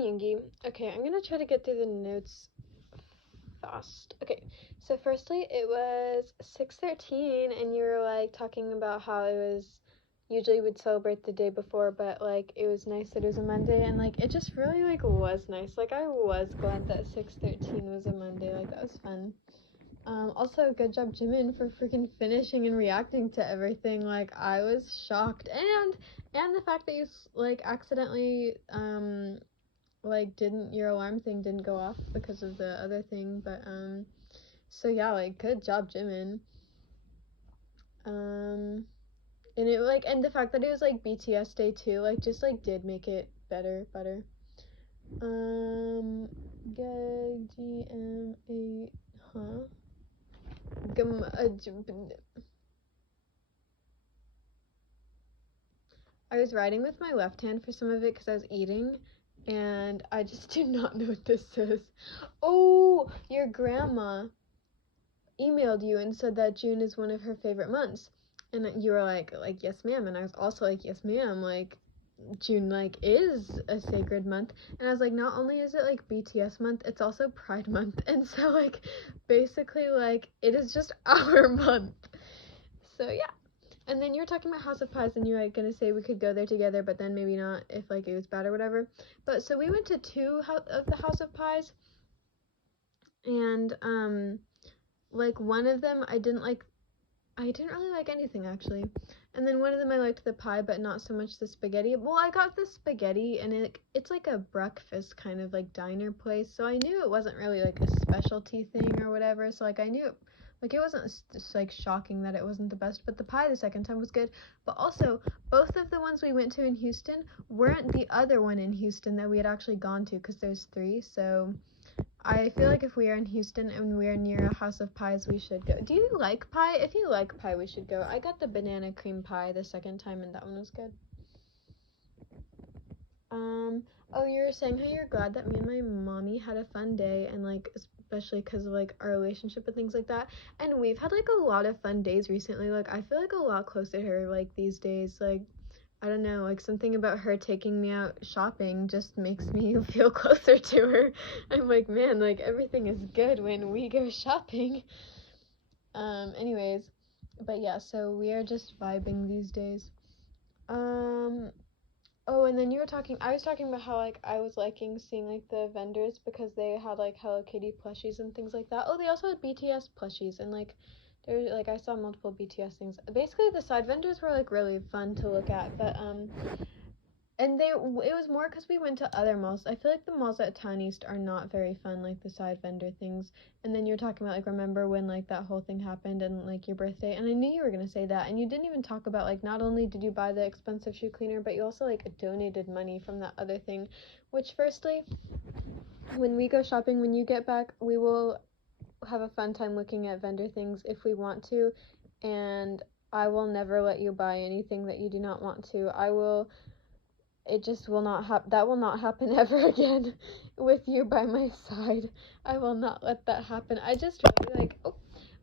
Yingy. Okay, I'm gonna try to get through the notes fast. Okay, so firstly, it was 6:13, and you were like talking about how it was usually would celebrate the day before, but like it was nice that it was a Monday, and like it just really like was nice. Like I was glad that 6:13 was a Monday. Like that was fun. Also, good job, Jimin, for freaking finishing and reacting to everything. Like, I was shocked, and the fact that you like accidentally like didn't your alarm thing didn't go off because of the other thing. But so yeah, like good job, Jimin. And it like and the fact that it was like BTS day too, like just like did make it better. GMA, huh? I was writing with my left hand for some of it because I was eating, and I just do not know what this says. Oh, your grandma emailed you and said that June is one of her favorite months, and you were like yes ma'am, and I was also like yes ma'am, like June like is a sacred month, and I was like not only is it like BTS month, it's also Pride month, and so like basically like it is just our month. So yeah. And then you were talking about House of Pies, and you were like gonna say we could go there together, but then maybe not if like it was bad or whatever. But so we went to two of the House of Pies, and like one of them I didn't really like anything actually. And then one of them I liked the pie, but not so much the spaghetti. Well, I got the spaghetti, and it's like a breakfast kind of like diner place, so I knew it wasn't really like a specialty thing or whatever. So like I knew like it wasn't just like shocking that it wasn't the best, but the pie the second time was good. But also, both of the ones we went to in Houston weren't the other one in Houston that we had actually gone to, because there's 3. So I feel like if we are in Houston and we are near a House of Pies, we should go. Do you like pie? If you like pie, we should go. I got the banana cream pie the second time, and that one was good. Oh, you were saying how you're glad that me and my mommy had a fun day, and like especially because of like our relationship and things like that. And we've had like a lot of fun days recently. Like I feel like a lot closer to her like these days. Like I don't know, like something about her taking me out shopping just makes me feel closer to her. I'm like, man, like everything is good when we go shopping. Anyways, but yeah, so we are just vibing these days. Oh, and then I was talking about how like I was liking seeing like the vendors because they had like Hello Kitty plushies and things like that. Oh, they also had BTS plushies, and like there like I saw multiple BTS things. Basically, the side vendors were like really fun to look at, but and it was more because we went to other malls. I feel like the malls at Town East are not very fun, like the side vendor things. And then you're talking about like remember when like that whole thing happened and like your birthday, and I knew you were gonna say that. And you didn't even talk about like not only did you buy the expensive shoe cleaner, but you also like donated money from that other thing. Which firstly, when we go shopping, when you get back, we will have a fun time looking at vendor things if we want to, and I will never let you buy anything that you do not want to. It just will not that will not happen ever again with you by my side. I will not let that happen. I just really like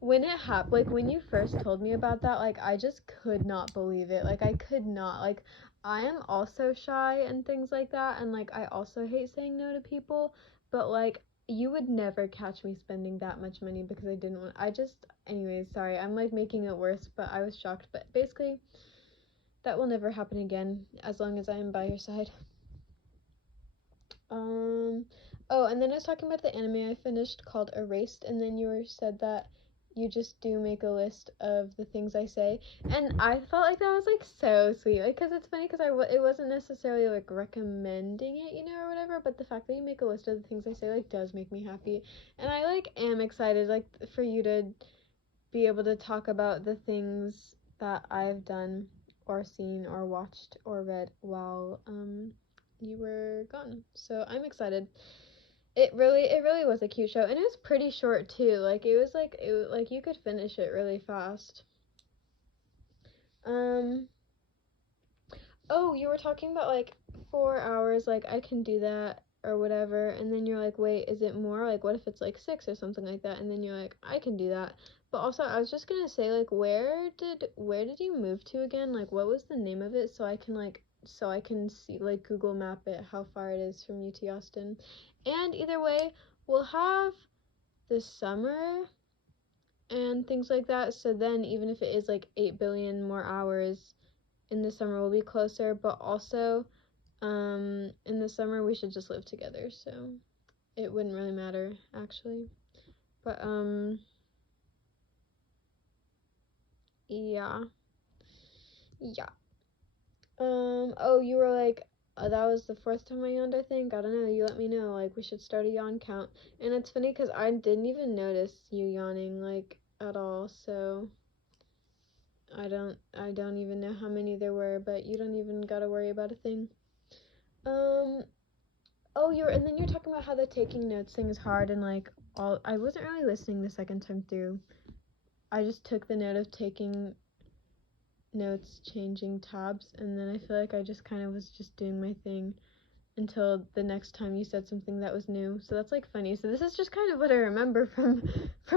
when it happened, like when you first told me about that, like I just could not believe it. Like I could not. Like I am also shy and things like that, and like I also hate saying no to people, but like you would never catch me spending that much money because anyways, sorry. I'm like making it worse, but I was shocked. But basically that will never happen again as long as I am by your side. Oh, and then I was talking about the anime I finished called Erased, and then said that you just do make a list of the things I say, and I felt like that was like so sweet, like because it's funny because it wasn't necessarily like recommending it, or whatever, but the fact that you make a list of the things I say like does make me happy, and I like am excited like for you to be able to talk about the things that I've done or seen or watched or read while you were gone. So I'm excited. It really was a cute show, and it was pretty short too. Like it was like you could finish it really fast. Oh, you were talking about like 4 hours, like I can do that or whatever, and then you're like, wait, is it more? Like what if it's like 6 or something like that? And then you're like, I can do that. But also I was just gonna say, like where did you move to again? Like what was the name of it so I can like so I can see, like, Google map it how far it is from UT Austin. And either way, we'll have the summer and things like that, so then even if it is like 8 billion more hours in the summer, we'll be closer. But also in the summer we should just live together, so it wouldn't really matter actually. But yeah. Oh, you were like, that was the fourth time I yawned, I think. I don't know. You let me know. Like, we should start a yawn count. And it's funny because I didn't even notice you yawning, like, at all. So I don't even know how many there were, but you don't even gotta worry about a thing. Oh, and then you're talking about how the taking notes thing is hard, and like, I wasn't really listening the second time through. I just took the note of taking notes, changing tabs, and then I feel like I just kind of was just doing my thing until the next time you said something that was new. So that's like funny. So this is just kind of what I remember from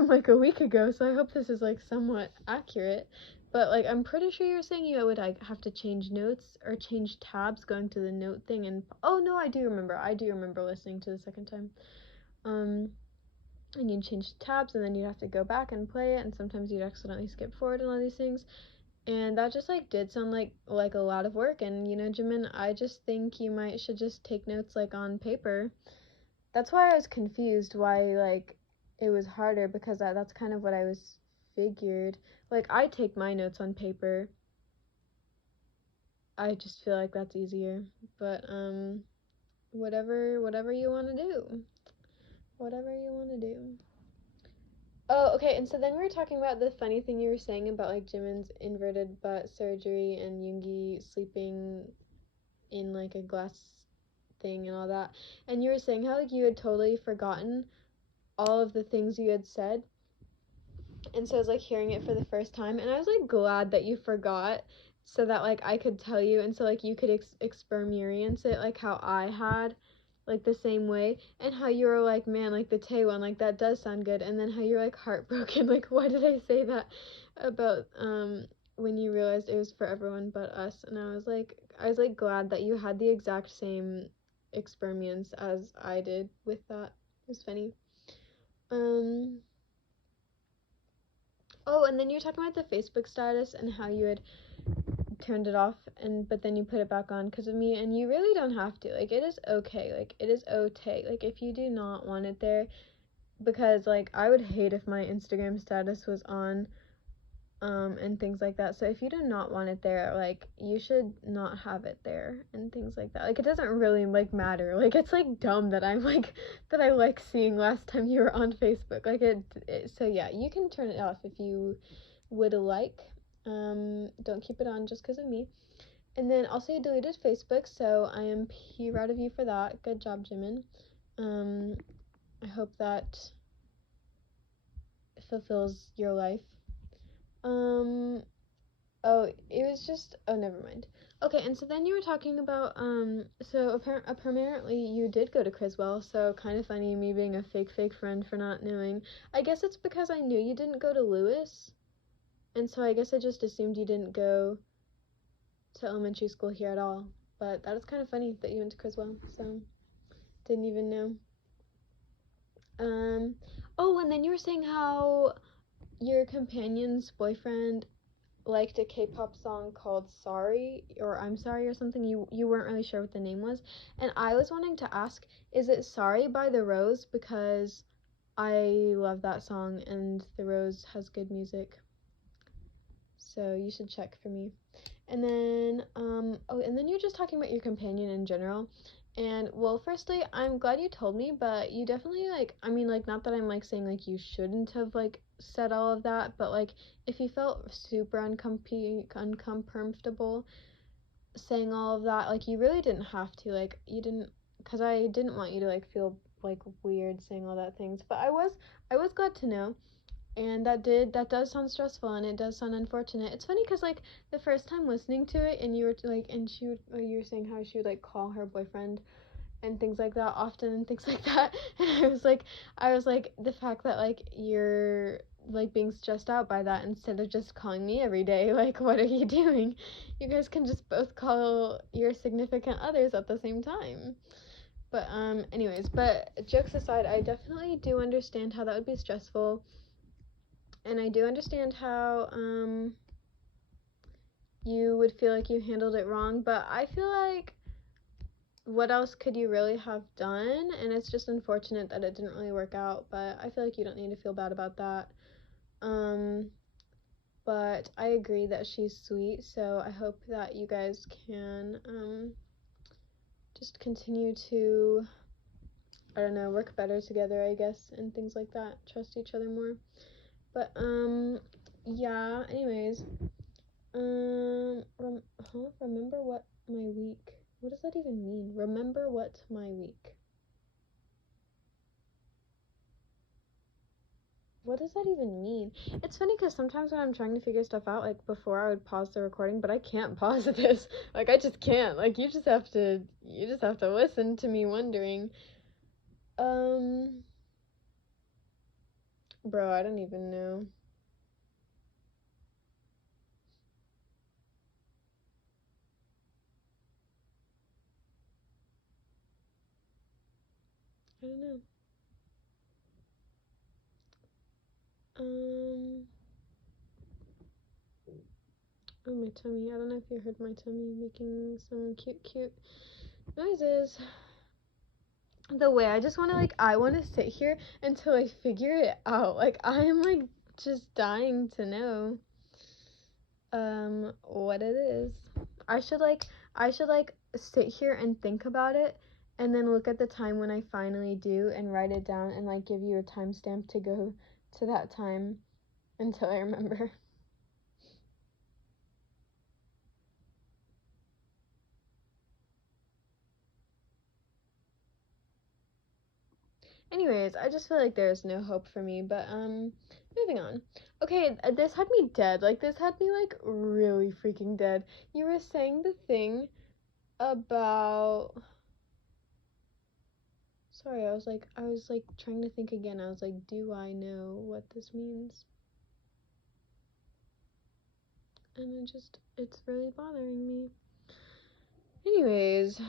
like a week ago. So I hope this is like somewhat accurate. But like, I'm pretty sure you're saying you would like have to change notes or change tabs going to the note thing. And oh no, I do remember listening to the second time. And you'd change tabs, and then you'd have to go back and play it, and sometimes you'd accidentally skip forward and all these things. And that just like did sound like a lot of work. And you know, Jimin, I just think you should just take notes like on paper. That's why I was confused why like it was harder, because that's kind of what I was figured. Like, I take my notes on paper. I just feel like that's easier. But whatever you want to do. Whatever you want to do. Oh, okay, and so then we were talking about the funny thing you were saying about like Jimin's inverted butt surgery and Yoongi sleeping in like a glass thing and all that. And you were saying how like you had totally forgotten all of the things you had said. And so I was like hearing it for the first time, and I was like glad that you forgot, so that like I could tell you, and so like you could experience it like how I had, like the same way. And how you were like, man, like the Tay one, like that does sound good. And then how you're like heartbroken, like why did I say that about when you realized it was for everyone but us. And I was like glad that you had the exact same experience as I did with that. It was funny. Oh, and then you're talking about the Facebook status and how you had turned it off, but then you put it back on because of me. And you really don't have to. Like, it is okay. Like, it is okay. Like, if you do not want it there, because like I would hate if my Instagram status was on and things like that. So if you do not want it there, like, you should not have it there and things like that. Like, it doesn't really like matter. Like, it's like dumb that I'm like that I like seeing last time you were on Facebook. Like, so yeah, you can turn it off if you would like. Don't keep it on just because of me. And then also you deleted Facebook, so I am proud of you for that. Good job, Jimin. I hope that fulfills your life. Oh, it was just, oh, never mind. Okay, and so then you were talking about, so apparently you did go to Criswell, so kind of funny me being a fake friend for not knowing. I guess it's because I knew you didn't go to Lewis, and so I guess I just assumed you didn't go to elementary school here at all. But that is kind of funny that you went to Criswell, so didn't even know. Oh, and then you were saying how your companion's boyfriend liked a K-pop song called Sorry, or I'm Sorry or something. You weren't really sure what the name was. And I was wanting to ask, is it Sorry by The Rose? Because I love that song, and The Rose has good music. So you should check for me. And then, oh, and then you're just talking about your companion in general. And, well, firstly, I'm glad you told me, but you definitely, like, I mean, like, not that I'm, like, saying, like, you shouldn't have, like, said all of that, but, like, if you felt super uncomfortable saying all of that, like, you really didn't have to, like, you didn't, because I didn't want you to, like, feel, like, weird saying all that things, but I was glad to know. And that does sound stressful, and it does sound unfortunate. It's funny because like the first time listening to it, and you were like, and you were saying how she would like call her boyfriend and things like that often and things like that. And I was like the fact that like you're like being stressed out by that instead of just calling me every day. Like, what are you doing? You guys can just both call your significant others at the same time. But anyways, but jokes aside, I definitely do understand how that would be stressful, and I do understand how you would feel like you handled it wrong, but I feel like what else could you really have done? And it's just unfortunate that it didn't really work out, but I feel like you don't need to feel bad about that. But I agree that she's sweet, so I hope that you guys can just continue to, I don't know, work better together, I guess, and things like that. Trust each other more. But yeah, anyways, remember what my week, what does that even mean? Remember what my week. What does that even mean? It's funny because sometimes when I'm trying to figure stuff out, like before I would pause the recording, but I can't pause this. Like, I just can't. Like, you just have to listen to me wondering. Bro, I don't even know. I don't know. Oh, my tummy. I don't know if you heard my tummy making some cute noises. The way I just want to, like, I want to sit here until I figure it out. Like, I'm, like, just dying to know, what it is. I should, like, sit here and think about it, and then look at the time when I finally do, and write it down, and, like, give you a timestamp to go to that time until I remember. Anyways, I just feel like there's no hope for me, but moving on. Okay, this had me dead. Like, this had me, like, really freaking dead. You were saying the thing about, sorry, I was like trying to think again. I was like, do I know what this means? And it's really bothering me. Anyways,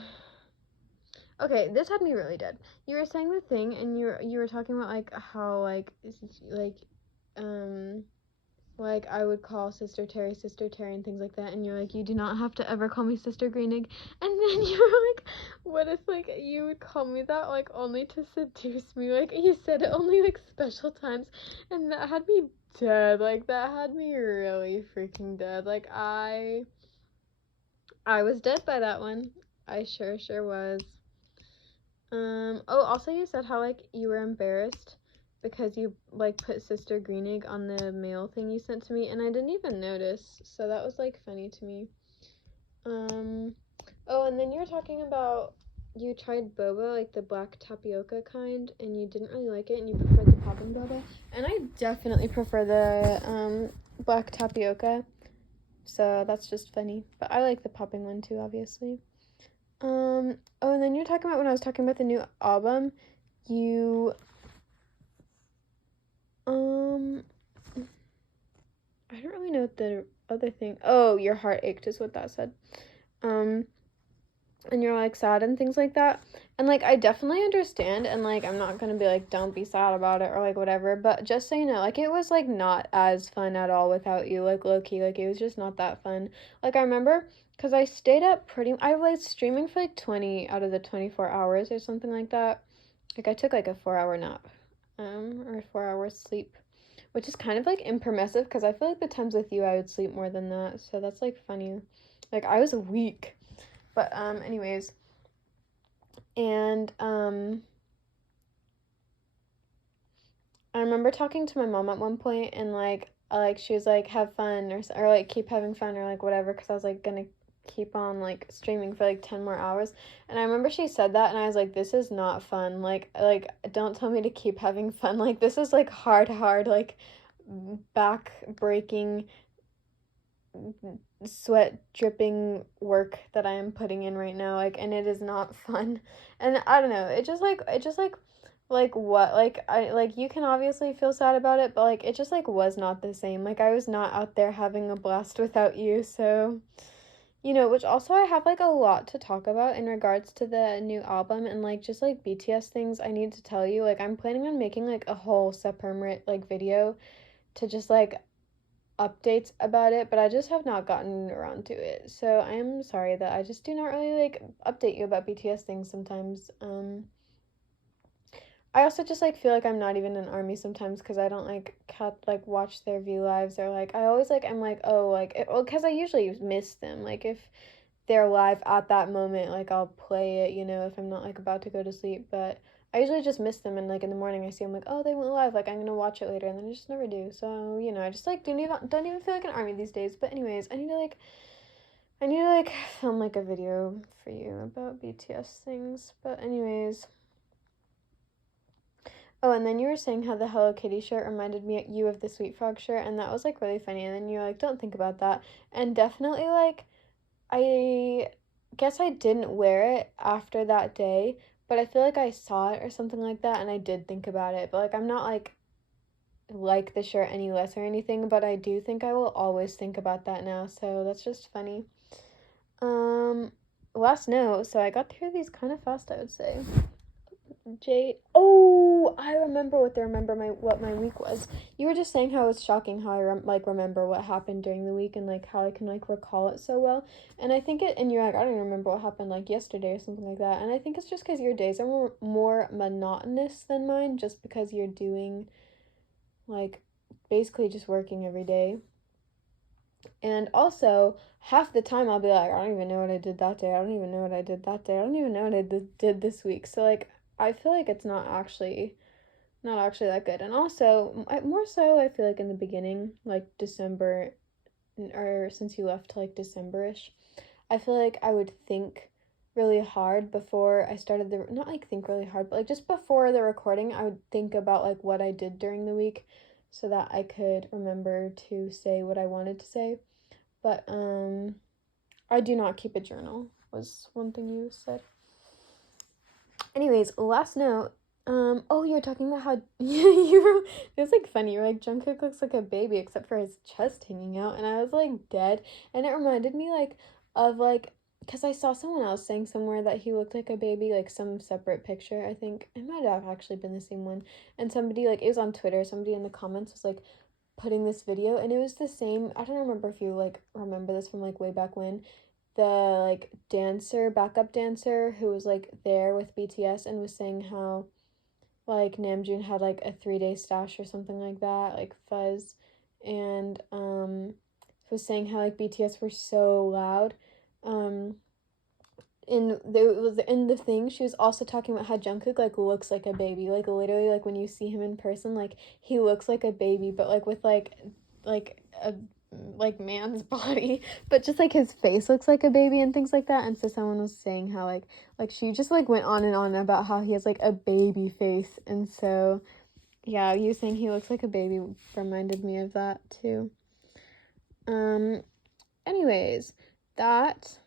okay, this had me really dead. You were saying the thing, and you were talking about, like, how, like I would call Sister Terry, and things like that, and you're like, you do not have to ever call me Sister Greenig. And then you were like, what if, like, you would call me that, like, only to seduce me? Like, you said it only, like, special times, and that had me dead. Like, that had me really freaking dead. Like, I was dead by that one. I sure was. Oh, also you said how, like, you were embarrassed because you, like, put Sister Green Egg on the mail thing you sent to me, and I didn't even notice, so that was, like, funny to me. Oh, and then you were talking about you tried boba, like the black tapioca kind, and you didn't really like it, and you preferred the popping boba, and I definitely prefer the, black tapioca, so that's just funny, but I like the popping one too, obviously. Oh, and then you're talking about when I was talking about the new album, you, I don't really know what the other thing, oh, your heart ached is what that said, and you're, like, sad and things like that, and, like, I definitely understand, and, like, I'm not gonna be like, don't be sad about it, or, like, whatever, but just so you know, like, it was, like, not as fun at all without you, like, low-key, like, it was just not that fun. Like, I remember, because I stayed up I was streaming for, like, 20 out of the 24 hours or something like that. Like, I took, like, a 4-hour nap, or 4 hours sleep, which is kind of, like, impermissive, because I feel like the times with you I would sleep more than that, so that's, like, funny. Like, I was weak. But anyways, and I remember talking to my mom at one point, and, like she was like, have fun, or like keep having fun, or like whatever, because I was like gonna keep on, like, streaming for like 10 more hours, and I remember she said that, and I was like, this is not fun, like don't tell me to keep having fun, like, this is like hard, like, back breaking, sweat dripping work that I am putting in right now, like, and it is not fun. And I don't know, it just like Like, what? Like, you can obviously feel sad about it, but, like, it just, like, was not the same. Like, I was not out there having a blast without you, so, which also I have, like, a lot to talk about in regards to the new album and, like, just, like, BTS things I need to tell you. Like, I'm planning on making, like, a whole separate, like, video to just, like, updates about it, but I just have not gotten around to it. So I am sorry that I just do not really, like, update you about BTS things sometimes. I also just, like, feel like I'm not even in ARMY sometimes because I don't, like, watch their view lives, or, like, I always, like, I'm like, oh, like, because I usually miss them. Like, if they're live at that moment, like, I'll play it, if I'm not, like, about to go to sleep, but I usually just miss them, and, like, in the morning I see them, like, oh, they went live, like, I'm gonna watch it later, and then I just never do. So, I just, like, don't even feel like an ARMY these days. But anyways, I need to, like, film, like, a video for you about BTS things. But anyways, oh, and then you were saying how the Hello Kitty shirt reminded you of the Sweet Frog shirt, and that was, like, really funny. And then you were like, don't think about that. And definitely, like, I guess I didn't wear it after that day, but I feel like I saw it or something like that, and I did think about it. But, like, I'm not, like the shirt any less or anything, but I do think I will always think about that now, so that's just funny. Last note, so I got through these kind of fast, I would say. Oh, I remember what my week was. You were just saying how it's shocking how I remember what happened during the week, and, like, how I can, like, recall it so well. And I think and you're like, I don't even remember what happened, like, yesterday or something like that. And I think it's just because your days are more monotonous than mine, just because you're doing, like, basically just working every day. And also, half the time I'll be like, I don't even know what I did that day. I don't even know what I did that day. I don't even know what I did this week. So, like, I feel like it's not actually that good. And also, more so, I feel like in the beginning, like December, or since you left, like, December-ish, I feel like I would think really hard before I started not like think really hard, but, like, just before the recording, I would think about, like, what I did during the week so that I could remember to say what I wanted to say. But I do not keep a journal, was one thing you said. Anyways, last note. Oh, you were talking about how it was, like, funny. You're like, Jungkook looks like a baby except for his chest hanging out, and I was, like, dead. And it reminded me, like, of, like, because I saw someone else saying somewhere that he looked like a baby, like, some separate picture. I think it might have actually been the same one. And somebody, like, it was on Twitter. Somebody in the comments was, like, putting this video, and it was the same. I don't remember if you, like, remember this from, like, way back when. The, like, backup dancer who was, like, there with BTS and was saying how, like, Namjoon had, like, a 3-day stash or something like that, like, fuzz, and was saying how, like, BTS were so loud. In the thing, she was also talking about how Jungkook, like, looks like a baby, like, literally, like, when you see him in person, like, he looks like a baby, but, like, with, like a, like, man's body, but just, like, his face looks like a baby and things like that. And so someone was saying how, like she just, like, went on and on about how he has, like, a baby face. And so, yeah, you saying he looks like a baby reminded me of that too. Anyways, that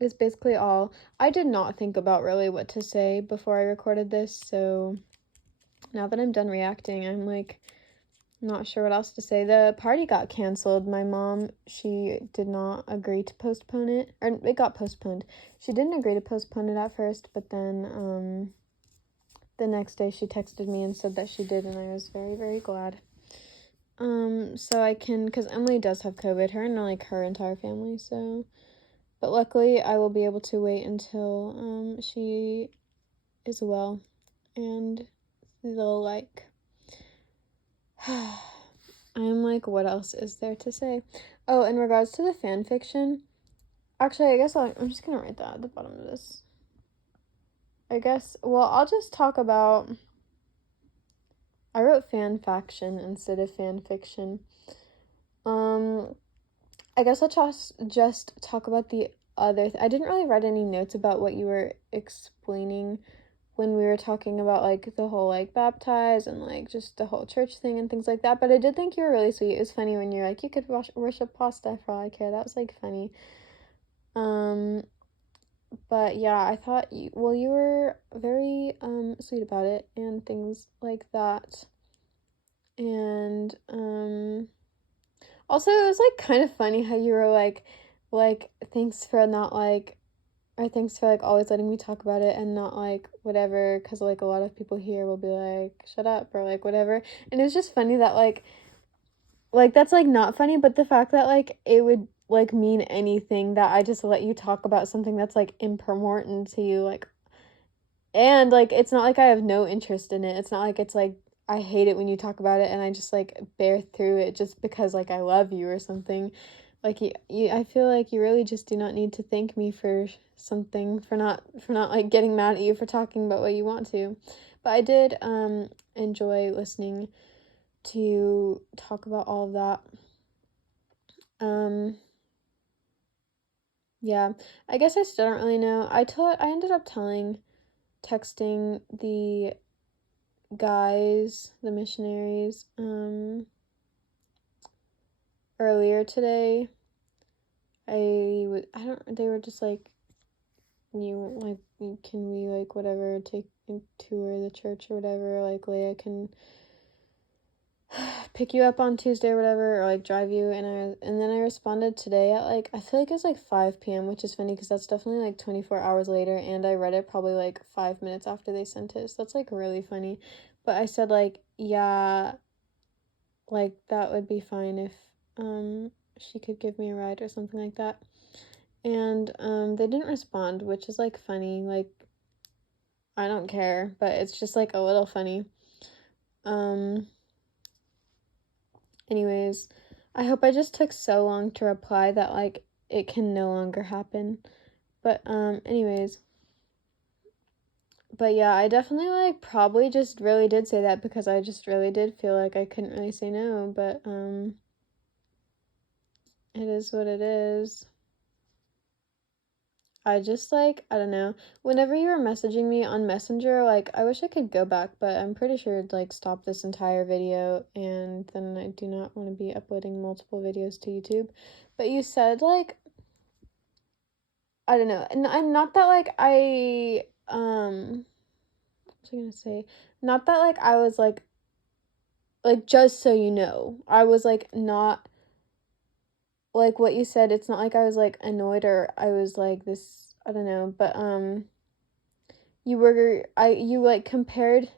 is basically all. I did not think about really what to say before I recorded this, so now that I'm done reacting, I'm, like, not sure what else to say. The party got canceled. My mom, she did not agree to postpone it, or it got postponed. She didn't agree to postpone it at first, but then the next day she texted me and said that she did, and I was very, very glad. So I can, because Emily does have COVID, her and, like, her entire family, so, but luckily I will be able to wait until she is well, and they'll, like, I'm like, what else is there to say? Oh, in regards to the fan fiction, actually, I guess I'm just gonna write that at the bottom of this. I guess, well, I'll just talk about, I wrote fan faction instead of fan fiction. I guess I'll just talk about the other, I didn't really write any notes about what you were explaining when we were talking about, like, the whole, like, baptize and, like, just the whole church thing and things like that, but I did think you were really sweet. It was funny when you're like, you could worship pasta for all I care. That was, like, funny. But yeah, I thought you were very sweet about it and things like that. And also it was like kind of funny how you were like thanks for not like or thanks for like always letting me talk about it and not like whatever, because like a lot of people here will be like shut up or like whatever. And it's just funny that like that's like not funny, but the fact that like it would like mean anything that I just let you talk about something that's like important to you, like, and like it's not like I have no interest in it. It's not like it's like I hate it when you talk about it and I just like bear through it just because like I love you or something. Like I feel like you really just do not need to thank me for something, for not like getting mad at you for talking about what you want to. But I did enjoy listening to you talk about all of that. Yeah, I guess I still don't really know. I ended up texting the guys, the missionaries, earlier today. I don't, they were just like, you, like, can we, like, whatever, take a tour the church or whatever, like, Leia can pick you up on Tuesday or whatever, or like drive you. And then I responded today at like, I feel like it's like 5 p.m., which is funny because that's definitely like 24 hours later, and I read it probably like 5 minutes after they sent it, so that's like really funny. But I said like, yeah, like that would be fine if she could give me a ride or something like that. And they didn't respond, which is like funny. Like, I don't care, but it's just like a little funny. Anyways, I hope I just took so long to reply that like it can no longer happen. But anyways, but yeah, I definitely like probably just really did say that because I just really did feel like I couldn't really say no, but it is what it is. I just like, I don't know. Whenever you were messaging me on Messenger, like I wish I could go back, but I'm pretty sure it'd like stop this entire video, and then I do not want to be uploading multiple videos to YouTube. But you said like, I don't know. And I'm not that like what was I gonna say? Not that like I was like just so you know. I was like not like what you said, it's not like I was like annoyed or I was like this, I don't know, but you like compared,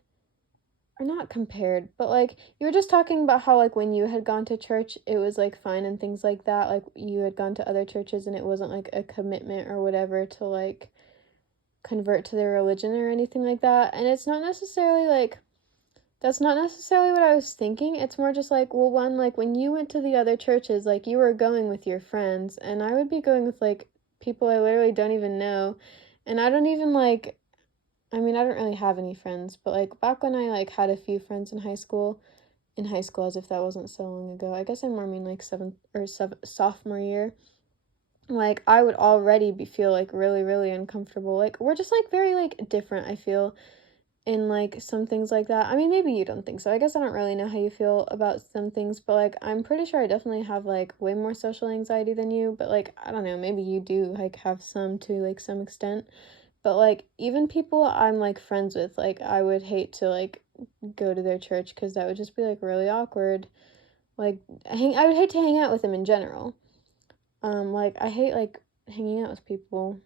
or not compared, but like you were just talking about how like when you had gone to church it was like fine and things like that, like you had gone to other churches and it wasn't like a commitment or whatever to like convert to their religion or anything like that. And it's not necessarily like, that's not necessarily what I was thinking. It's more just like, well, one, like when you went to the other churches, like you were going with your friends, and I would be going with like people I literally don't even know. And I don't even like, I mean, I don't really have any friends, but like back when I like had a few friends in high school, as if that wasn't so long ago. I guess I more mean like sophomore year. Like I would already feel like really, really uncomfortable. Like we're just like very like different, I feel, in like some things like that. I mean, maybe you don't think so. I guess I don't really know how you feel about some things, but like I'm pretty sure I definitely have like way more social anxiety than you, but like I don't know, maybe you do like have some to like some extent. But like even people I'm like friends with, like I would hate to like go to their church cuz that would just be like really awkward. Like I would hate to hang out with them in general. Like I hate like hanging out with people.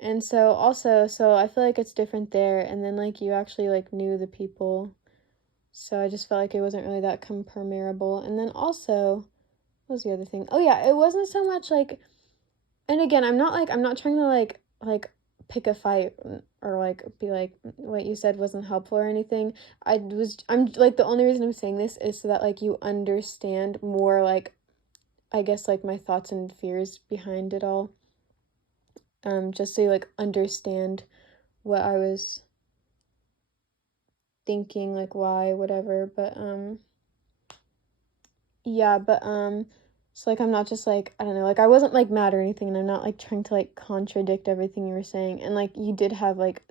And so also, so I feel like it's different there, and then like you actually like knew the people. So I just felt like it wasn't really that comparable. And then also, what was the other thing? Oh yeah, it wasn't so much like, and again, I'm not trying to like pick a fight or like be like what you said wasn't helpful or anything. I'm like, the only reason I'm saying this is so that like you understand more, like I guess like my thoughts and fears behind it all. Just so you like understand what I was thinking, like why, whatever. But yeah, but so like I'm not just like, I don't know, like I wasn't like mad or anything, and I'm not like trying to like contradict everything you were saying. And like you did have like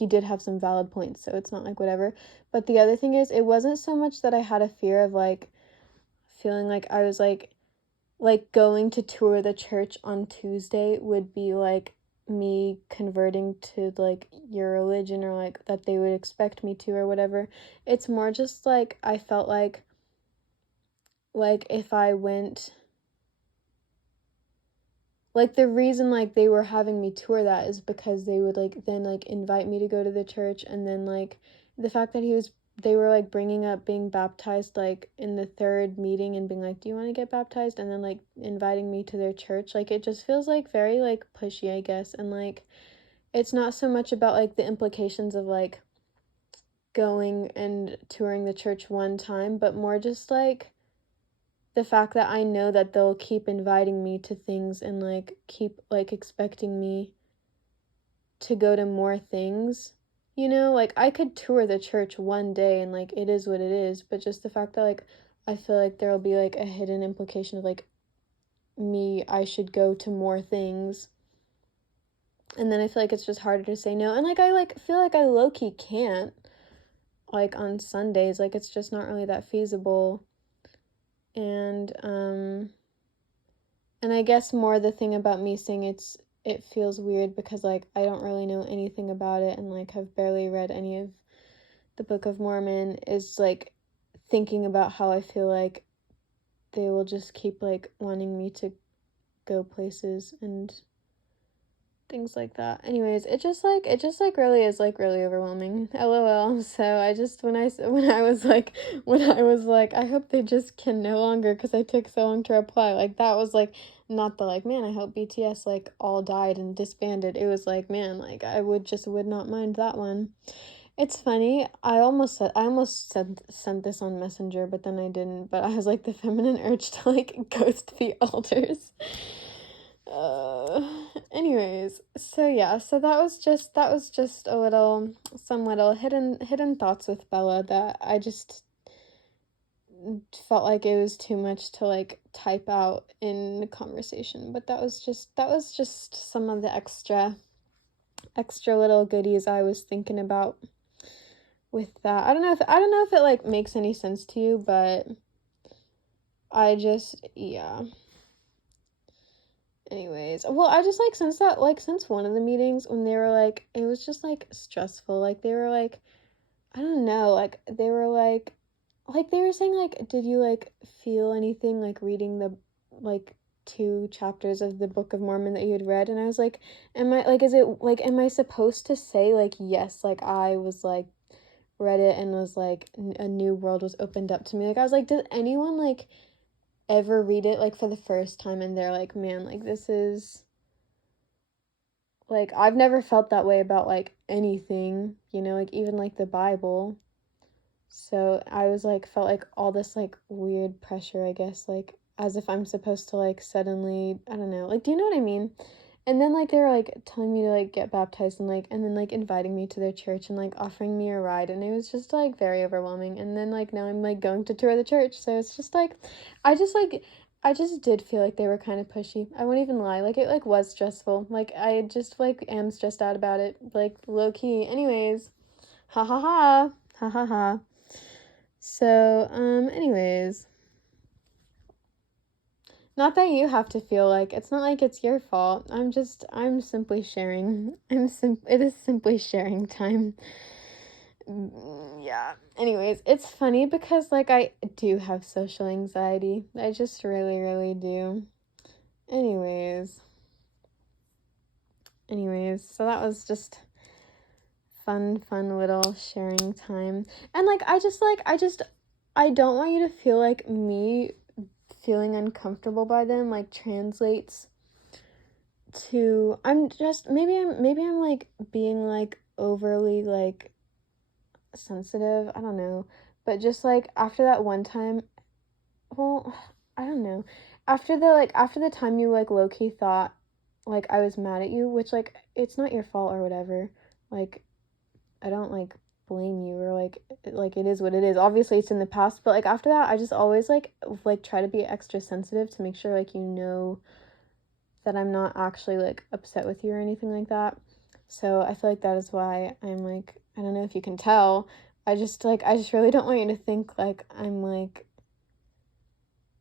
you did have some valid points, so it's not like whatever. But the other thing is, it wasn't so much that I had a fear of like feeling like I was like like going to tour the church on Tuesday would be like me converting to like your religion, or like that they would expect me to or whatever. It's more just like I felt like if I went, like the reason like they were having me tour that is because they would like then like invite me to go to the church, and then like the fact that they were like bringing up being baptized like in the third meeting and being like, do you want to get baptized, and then like inviting me to their church, like it just feels like very like pushy, I guess. And like it's not so much about like the implications of like going and touring the church one time, but more just like the fact that I know that they'll keep inviting me to things and like keep like expecting me to go to more things. You know, like I could tour the church one day and like it is what it is, but just the fact that like I feel like there'll be like a hidden implication of like I should go to more things. And then I feel like it's just harder to say no. And like I like feel like I low-key can't, like on Sundays, like it's just not really that feasible. And I guess more the thing about me saying it feels weird because like I don't really know anything about it and like have barely read any of the Book of Mormon, is like thinking about how I feel like they will just keep like wanting me to go places and things like that. Anyways, it just like really is like really overwhelming. LOL. So I just when I was like I hope they just can no longer, because I took so long to reply. Like that was like not the like, man, I hope BTS like all died and disbanded. It was like, man, like I would not mind that one. It's funny. I almost sent this on Messenger, but then I didn't. But I was like the feminine urge to like ghost the elders. Anyways, so yeah, so that was just a little, some little hidden thoughts with Bella that I just felt like it was too much to like type out in the conversation. But that was just some of the extra little goodies I was thinking about with that. I don't know if it like makes any sense to you, but I just, yeah. Anyways, well, I just like since one of the meetings when they were like, it was just like stressful. Like they were like, I don't know, like they were like they were saying like, did you like feel anything like reading the like 2 chapters of the Book of Mormon that you had read? And I was like, am I like, is it like, am I supposed to say like yes, like I was like read it and was like a new world was opened up to me? Like I was like, did anyone like ever read it like for the first time and they're like, man, like this is like, I've never felt that way about like anything, you know, like even like the Bible. So I was like, felt like all this like weird pressure, I guess, like as if I'm supposed to like suddenly, I don't know, like, do you know what I mean? And then like they were like telling me to like get baptized and like, and then like inviting me to their church and like offering me a ride, and it was just like very overwhelming. And then like now I'm like going to tour the church, so it's just like I just did feel like they were kind of pushy. I won't even lie, like it like was stressful. Like I just like am stressed out about it, like low key. Anyways, ha ha ha, ha ha ha. So anyways, not that you have to feel like, it's not like it's your fault. I'm simply sharing. It is simply sharing time. Yeah. Anyways, it's funny because like I do have social anxiety. I just really, really do. Anyways, so that was just fun little sharing time. And like I don't want you to feel like me feeling uncomfortable by them like translates to, maybe I'm like being like overly like sensitive, I don't know, but just like after that one time, well, I don't know, after the time you like low-key thought like I was mad at you, which like it's not your fault or whatever, like I don't like blame you, or like it is what it is. Obviously it's in the past, but like after that I just always like try to be extra sensitive to make sure like you know that I'm not actually like upset with you or anything like that. So I feel like that is why I'm like, I don't know if you can tell, I just really don't want you to think like I'm like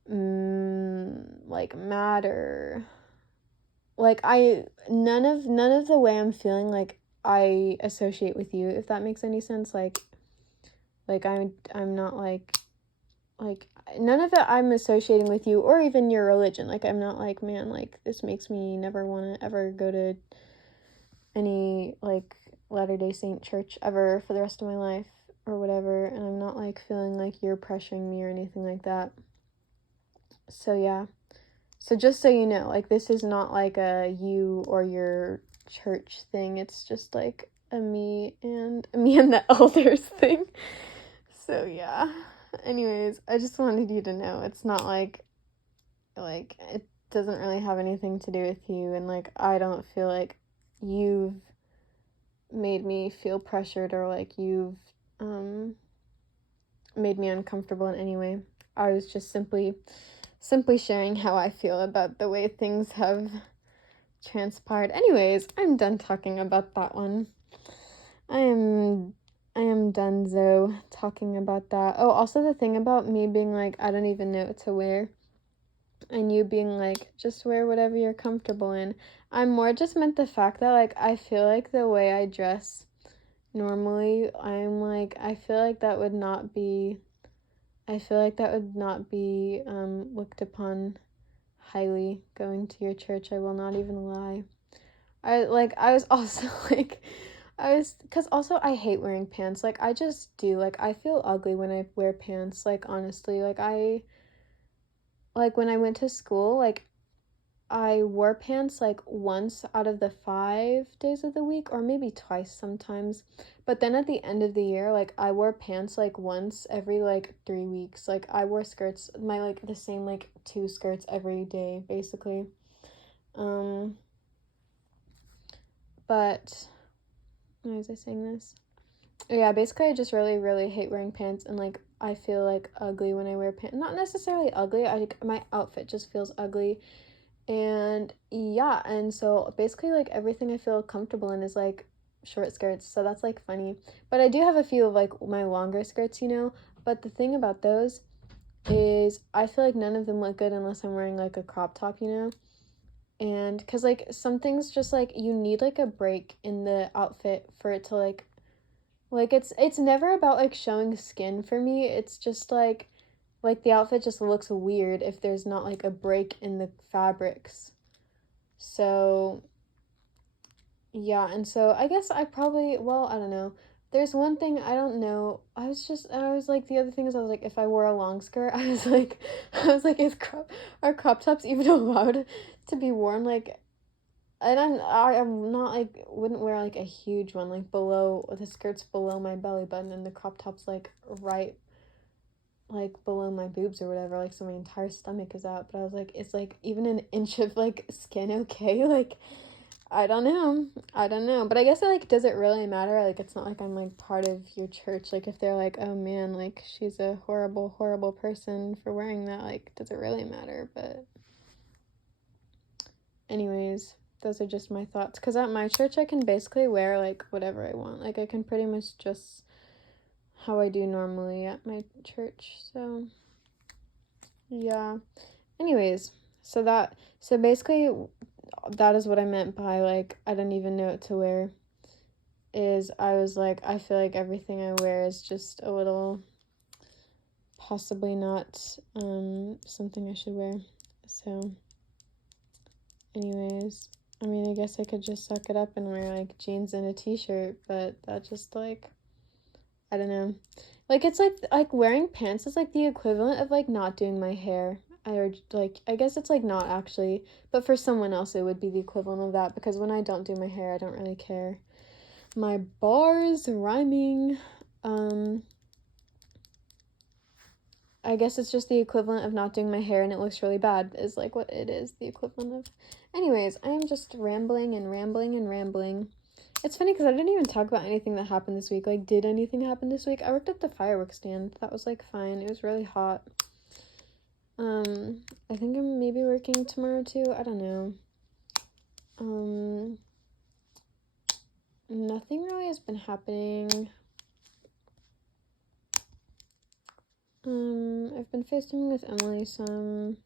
like matter. Like none of the way I'm feeling like I associate with you, if that makes any sense. Like I'm not like none of it I'm associating with you, or even your religion. Like I'm not like, man, like this makes me never want to ever go to any like Latter-day Saint church ever for the rest of my life or whatever. And I'm not like feeling like you're pressuring me or anything like that. So yeah. So just so you know, like this is not like a you or your church thing. It's just like a me and the elders thing. So yeah. Anyways, I just wanted you to know it's not like it doesn't really have anything to do with you, and like I don't feel like you've made me feel pressured or like you've made me uncomfortable in any way. I was just simply sharing how I feel about the way things have transpired. Anyways, I'm done talking about that one. I am donezo talking about that. Oh, also the thing about me being like, I don't even know what to wear, and you being like, just wear whatever you're comfortable in. I'm more just meant the fact that like I feel like the way I dress normally, I'm like, I feel like that would not be looked upon highly going to your church. I will not even lie. I was also like, because also I hate wearing pants. Like I just do. Like I feel ugly when I wear pants. Like honestly, like when I went to school, like I wore pants like once out of the 5 days of the week, or maybe twice sometimes. But then at the end of the year, like I wore pants like once every like 3 weeks. Like I wore skirts, the same like 2 skirts every day, basically. But why was I saying this? Yeah, basically I just really, really hate wearing pants, and like I feel like ugly when I wear pants. Not necessarily ugly, my outfit just feels ugly. And yeah, and so basically like everything I feel comfortable in is like short skirts, so that's like funny. But I do have a few of like my longer skirts, but the thing about those is I feel like none of them look good unless I'm wearing like a crop top. And because like some things just like you need like a break in the outfit for it to like it's never about like showing skin for me. It's just like the outfit just looks weird if there's not like a break in the fabrics. So yeah, and so I guess I probably, well, I don't know. There's one thing I don't know. I was like, the other thing is I was like, if I wore a long skirt, I was like, are crop tops even allowed to be worn? Like, and I'm not like, wouldn't wear like a huge one, like below, the skirt's below my belly button, and the crop top's like right like below my boobs or whatever, like so my entire stomach is out. But I was like, it's like even an inch of like skin okay? Like I don't know. But I guess does it really matter? Like it's not like I'm like part of your church. Like if they're like, oh man, like she's a horrible, horrible person for wearing that, like does it really matter? But anyways, those are just my thoughts. Because at my church I can basically wear like whatever I want. Like I can pretty much just how I do normally at my church. So yeah. Anyways, so basically that is what I meant by like I don't even know what to wear. Is I was like, I feel like everything I wear is just a little possibly not something I should wear. So anyways, I mean, I guess I could just suck it up and wear like jeans and a t-shirt, but that just like I don't know. Like it's like wearing pants is like the equivalent of like not doing my hair. I guess it's like not actually, but for someone else it would be the equivalent of that, because when I don't do my hair, I don't really care. My bars rhyming. I guess it's just the equivalent of not doing my hair and it looks really bad is like what it is the equivalent of. Anyways, I am just rambling and rambling and rambling. It's funny because I didn't even talk about anything that happened this week. Like, did anything happen this week? I worked at the fireworks stand. That was like fine. It was really hot. I think I'm maybe working tomorrow too. I don't know. Nothing really has been happening. I've been FaceTiming with Emily some.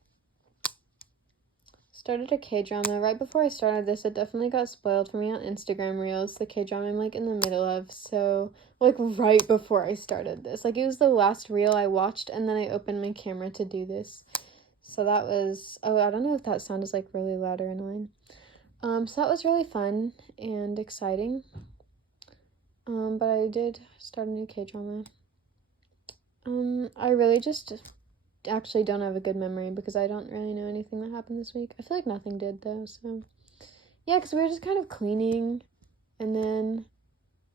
Started a K-drama. Right before I started this, it definitely got spoiled for me on Instagram Reels, the K-drama I'm, like, in the middle of. So, like, right before I started this. Like, it was the last reel I watched, and then I opened my camera to do this. So that was... Oh, I don't know if that sound is, like, really loud or annoying. So that was really fun and exciting. But I did start a new K-drama. I really just actually don't have a good memory because I don't really know anything that happened this week. I feel like nothing did though, so yeah, because we were just kind of cleaning, and then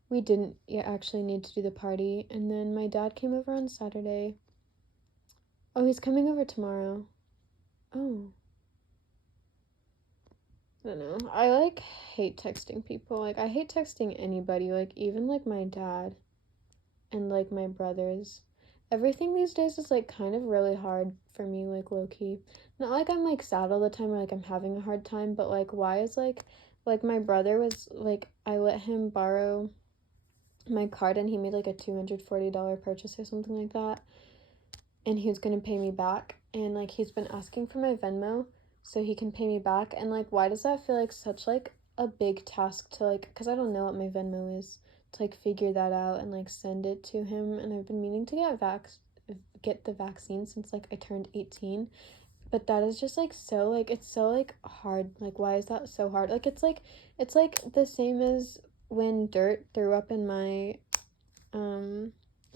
we didn't actually need to do the party, and then my dad came over on Saturday. Oh, he's coming over tomorrow. Oh, I don't know. I like hate texting people. Like, I hate texting anybody, like even like my dad and like my brothers. Everything these days is like kind of really hard for me, like low-key. Not like I'm like sad all the time or like I'm having a hard time, but like why is like my brother was like, I let him borrow my card and he made like a $240 purchase or something like that, and he was gonna pay me back, and like he's been asking for my Venmo so he can pay me back, and like why does that feel like such like a big task to like, because I don't know what my Venmo is, to like figure that out and like send it to him. And I've been meaning to get the vaccine since like I turned 18, but that is just like so like, it's so like hard. Like why is that so hard? Like it's like the same as when dirt threw up in my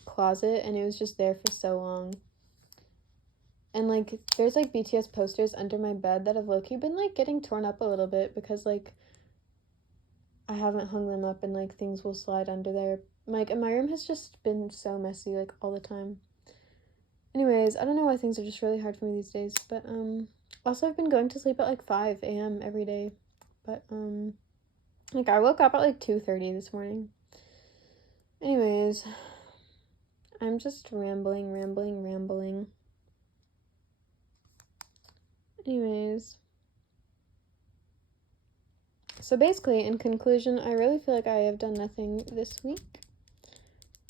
closet and it was just there for so long. And like there's like BTS posters under my bed that have low-key been like getting torn up a little bit because like I haven't hung them up and like things will slide under there. Like, and my room has just been so messy like all the time. Anyways, I don't know why things are just really hard for me these days, but also I've been going to sleep at like 5 a.m. every day. But like I woke up at like 2:30 this morning. Anyways, I'm just rambling. Anyways, so basically, in conclusion, I really feel like I have done nothing this week.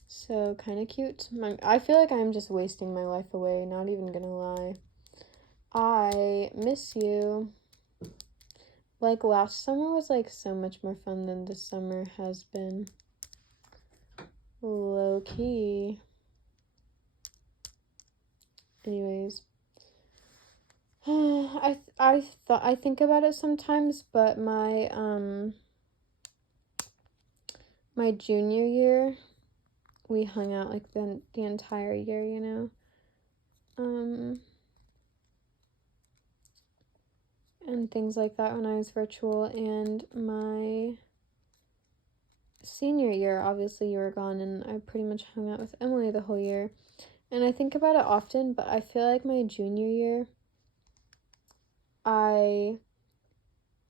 So, kind of cute. I feel like I'm just wasting my life away, not even gonna lie. I miss you. Like, last summer was, like, so much more fun than this summer has been. Low-key. Anyways. I think about it sometimes, but my junior year, we hung out like the entire year, you know. And things like that when I was virtual. And my senior year, obviously you were gone, and I pretty much hung out with Emily the whole year. And I think about it often, but I feel like my junior year,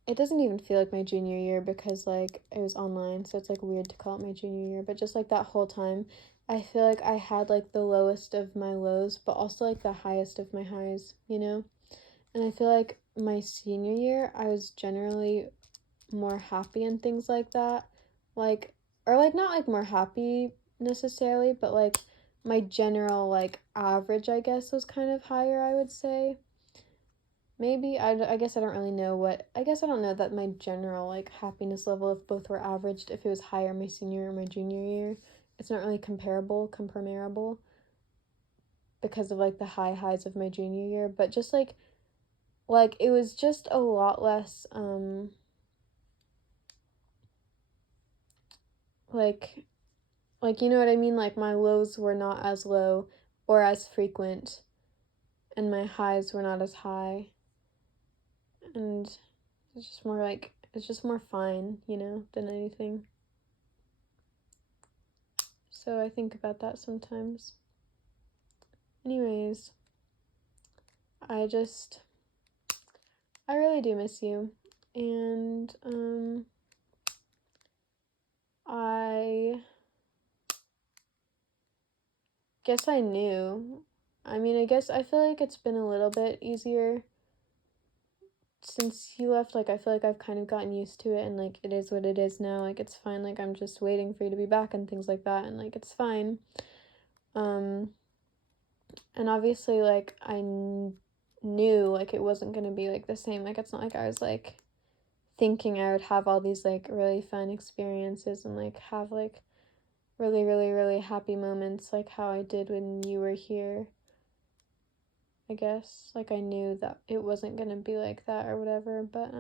it doesn't even feel like my junior year because like it was online, so it's like weird to call it my junior year, but just like that whole time I feel like I had like the lowest of my lows but also like the highest of my highs, you know. And I feel like my senior year I was generally more happy and things like that, like, or like not like more happy necessarily, but like my general like average I guess was kind of higher, I would say. Maybe, I guess I don't really know I guess I don't know that my general, like, happiness level, if both were averaged, if it was higher my senior or my junior year. It's not really comparable, because of, like, the highs of my junior year, but just, like, it was just a lot less, like, you know what I mean? Like, my lows were not as low or as frequent, and my highs were not as high. And it's just more like, it's just more fine, you know, than anything. So I think about that sometimes. Anyways, I really do miss you. And I guess I knew. I mean, I guess I feel like it's been a little bit easier since you left. Like, I feel like I've kind of gotten used to it, and like it is what it is now. Like, it's fine. Like, I'm just waiting for you to be back and things like that, and like it's fine. And obviously, like, I knew, like, it wasn't gonna be, like, the same. Like, it's not like I was, like, thinking I would have all these, like, really fun experiences and, like, have, like, really, really, really happy moments, like how I did when you were here, I guess. Like, I knew that it wasn't gonna be like that or whatever, but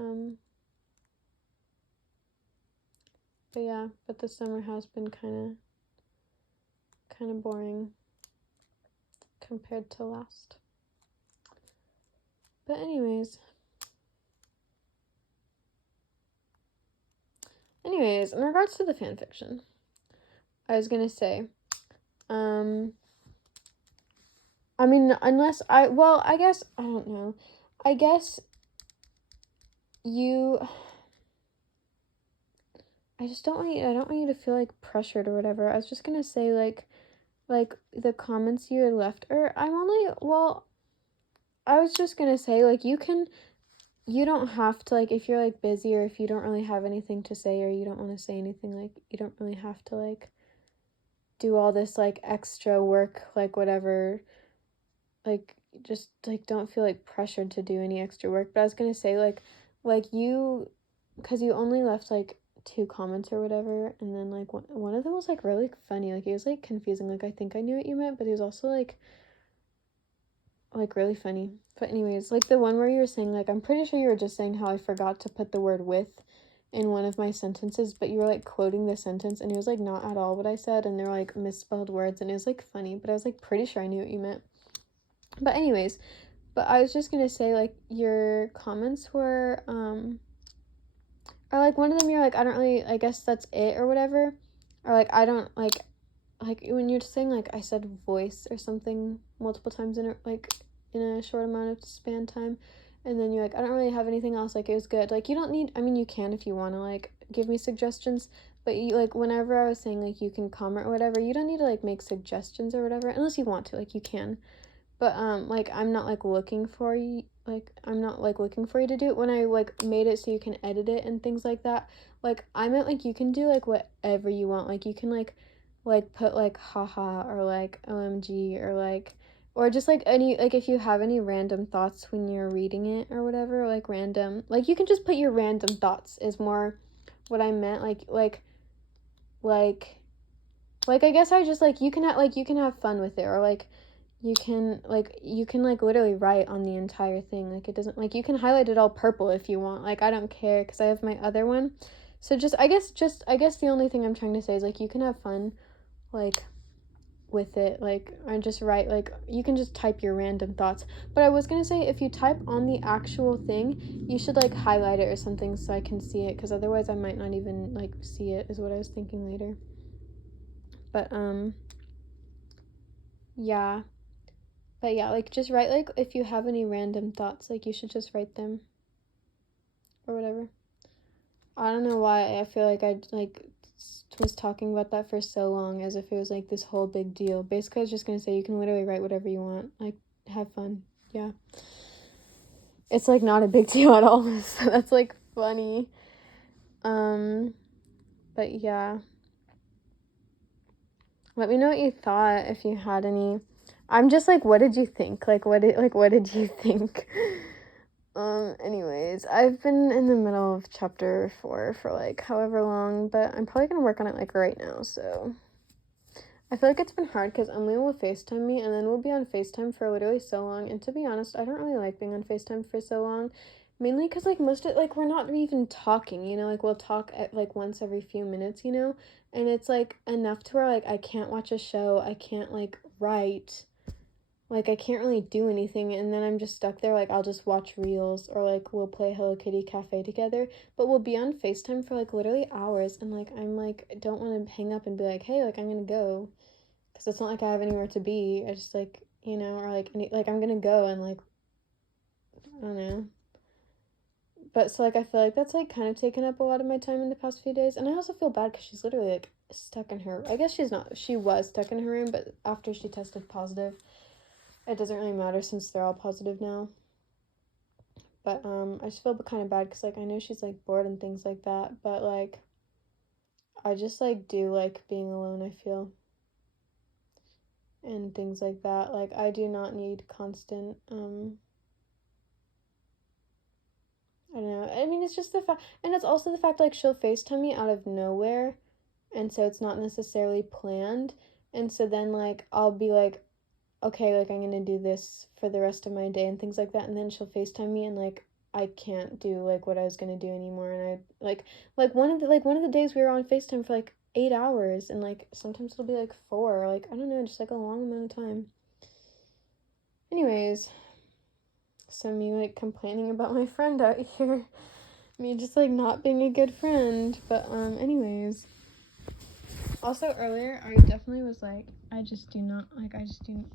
yeah, but the summer has been kind of boring compared to last. But anyways, in regards to the fan fiction, I was gonna say, I mean, unless I guess, I don't know. I guess you, I just don't want you, I don't want you to feel, like, pressured or whatever. I was just gonna say, like, the comments you had left, or I was just gonna say, like, you don't have to, like, if you're, like, busy or if you don't really have anything to say or you don't want to say anything, like, you don't really have to, like, do all this, like, extra work, like, whatever, like, just, like, don't feel, like, pressured to do any extra work. But I was gonna say, like, you, because you only left, like, 2 comments or whatever, and then, like, one of them was, like, really funny. Like, it was, like, confusing. Like, I think I knew what you meant, but it was also, like, really funny. But anyways, like, the one where you were saying, like, I'm pretty sure you were just saying how I forgot to put the word with in one of my sentences, but you were, like, quoting the sentence, and it was, like, not at all what I said, and they were, like, misspelled words, and it was, like, funny, but I was, like, pretty sure I knew what you meant. But anyways, but I was just gonna say, like, your comments were, or, like, one of them you're, like, I don't really, I guess that's it, or whatever, or, like, I don't, like, when you're saying, like, I said voice or something multiple times in a short amount of span time, and then you're like, I don't really have anything else, like, it was good. Like, you don't need, I mean, you can if you want to, like, give me suggestions, but you, like, whenever I was saying, like, you can comment or whatever, you don't need to, like, make suggestions or whatever, unless you want to, like, you can. But like, I'm not, like, looking for you, like, I'm not, like, looking for you to do it. When I, like, made it so you can edit it and things like that, like, I meant, like, you can do, like, whatever you want. Like, you can, like, put, like, haha, or, like, OMG, or, like, or just, like, any, like, if you have any random thoughts when you're reading it or whatever, like, random, like, you can just put your random thoughts is more what I meant. Like, I guess I just, like, you can have fun with it, or, like, you can, like, literally write on the entire thing. Like, it doesn't, like, you can highlight it all purple if you want. Like, I don't care, because I have my other one. So I guess the only thing I'm trying to say is, like, you can have fun, like, with it, like, and just write, like, you can just type your random thoughts. But I was gonna say, if you type on the actual thing, you should, like, highlight it or something so I can see it, because otherwise I might not even, like, see it, is what I was thinking later. But yeah. But yeah, like, just write, like, if you have any random thoughts, like, you should just write them or whatever. I don't know why I feel like I, like, was talking about that for so long as if it was, like, this whole big deal. Basically, I was just gonna say you can literally write whatever you want. Like, have fun. Yeah. It's, like, not a big deal at all. So that's, like, funny. But yeah. Let me know what you thought, if you had any. I'm just, like, what did you think? Like, what did you think? Anyways, I've been in the middle of chapter 4 for, like, however long, but I'm probably gonna work on it, like, right now, so. I feel like it's been hard because Emily will FaceTime me, and then we'll be on FaceTime for literally so long, and to be honest, I don't really like being on FaceTime for so long, mainly because, like, most of, like, we're not even talking, you know, like, we'll talk at, like, once every few minutes, you know, and it's, like, enough to where, like, I can't watch a show, I can't, like, write, like, I can't really do anything, and then I'm just stuck there. Like, I'll just watch reels, or, like, we'll play Hello Kitty Cafe together, but we'll be on FaceTime for, like, literally hours, and, like, I'm, like, don't want to hang up and be like, hey, like, I'm gonna go, because it's not like I have anywhere to be. I just, like, you know, or, like, I'm gonna go, and, like, I don't know. But, so, like, I feel like that's, like, kind of taken up a lot of my time in the past few days, and I also feel bad because she's literally, like, stuck in her, I guess she was stuck in her room, but after she tested positive, it doesn't really matter since they're all positive now. But I just feel kind of bad because, like, I know she's, like, bored and things like that, but, like, I just, like, do like being alone, I feel. and things like that. Like, I do not need constant, I don't know. I mean, it's just the fact, and it's also the fact, like, she'll FaceTime me out of nowhere, and so it's not necessarily planned, and so then, like, I'll be like, okay, like, I'm gonna do this for the rest of my day and things like that, and then she'll FaceTime me, and, like, I can't do, like, what I was gonna do anymore, and I, one of the days we were on FaceTime for, like, 8 hours, and, like, sometimes it'll be, like, 4, like, I don't know, just, like, a long amount of time. Anyways, so me, like, complaining about my friend out here, me just, like, not being a good friend, but, anyways. Also, earlier, I definitely was like, I just don't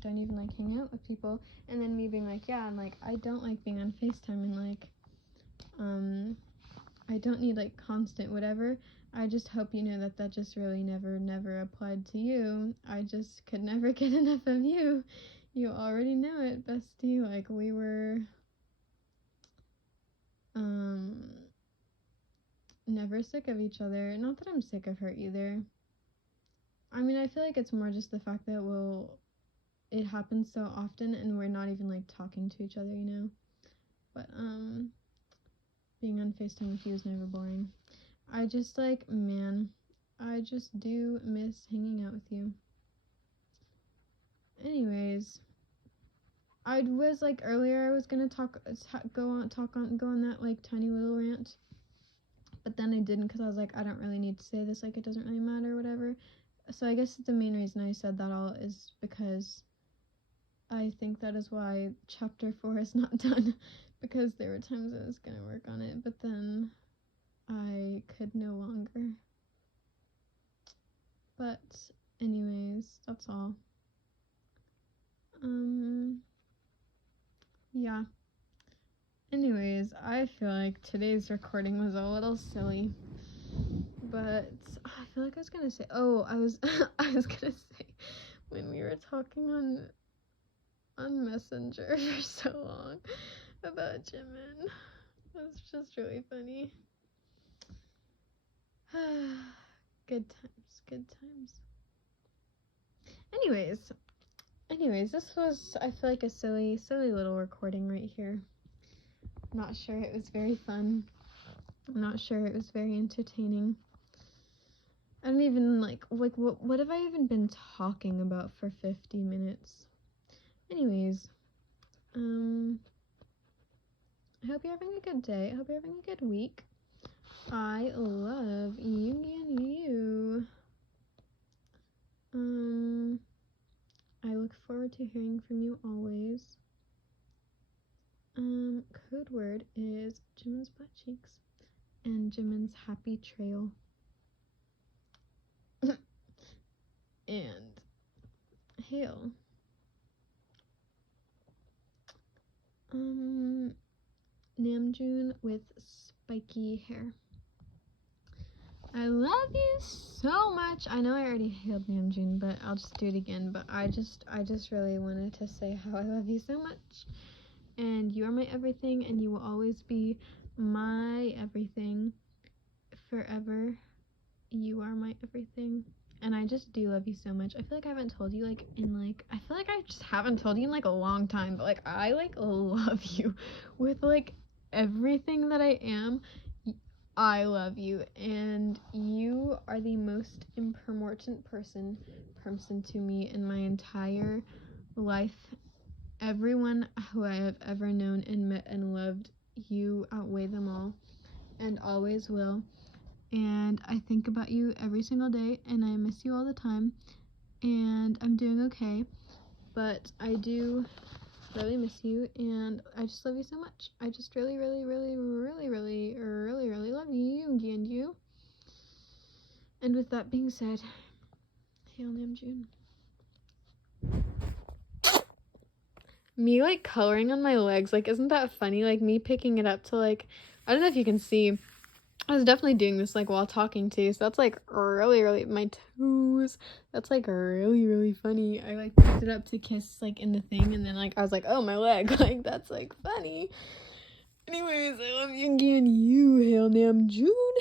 even like hang out with people, and then me being like, yeah, I'm like, I don't like being on FaceTime, and, like, I don't need, like, constant whatever. I just hope you know that just really never applied to you. I just could never get enough of you. You already know it, bestie. Like, we were, never sick of each other. Not that I'm sick of her either. I mean, I feel like it's more just the fact that it happens so often and we're not even, like, talking to each other, you know? But, being on FaceTime with you is never boring. I just, like, man, I just do miss hanging out with you. Anyways, I was, like, earlier I was gonna go on that, like, tiny little rant, but then I didn't because I was like, I don't really need to say this, like, it doesn't really matter, whatever. So I guess the main reason I said that all is because I think that is why chapter 4 is not done, because there were times I was gonna work on it, but then I could no longer. But anyways, that's all. Yeah. Anyways, I feel like today's recording was a little silly, but I feel like I was gonna say, I was gonna say, when we were talking on Messenger for so long about Jimin, it was just really funny. Good times. Anyways, this was, I feel like, a silly little recording right here. Not sure it was very fun. I'm not sure it was very entertaining. I don't even, like what have I even been talking about for 50 minutes? Anyways, I hope you're having a good day. I hope you're having a good week. I love you. I look forward to hearing from you always. Code word is Jimin's butt cheeks and Jimin's happy trail. And hail. Namjoon with spiky hair. I love you so much. I know I already hailed Namjoon, but I'll just do it again. But I just really wanted to say how I love you so much. And you are my everything, and you will always be my everything forever. You are my everything. And I just do love you so much. I feel like I haven't told you, like, I feel like I just haven't told you in, like, a long time. But, like, I, like, love you with, like, everything that I am. I love you. And you are the most important person to me in my entire life. Everyone who I have ever known and met and loved, you outweigh them all. And always will. And I think about you every single day, and I miss you all the time, and I'm doing okay, but I do really miss you, and I just love you so much. I just really love you, and you. And with that being said, hail Namjoon. Me, like, coloring on my legs, like, isn't that funny? Like, me picking it up to, like, I don't know if you can see, I was definitely doing this, like, while talking too, so that's, like, really, my toes, that's, like, really funny. I, like, picked it up to kiss, like, in the thing, and then, like, I was like, oh, my leg, like, that's, like, funny. Anyways, I love Yoongi and you, hail Namjoon.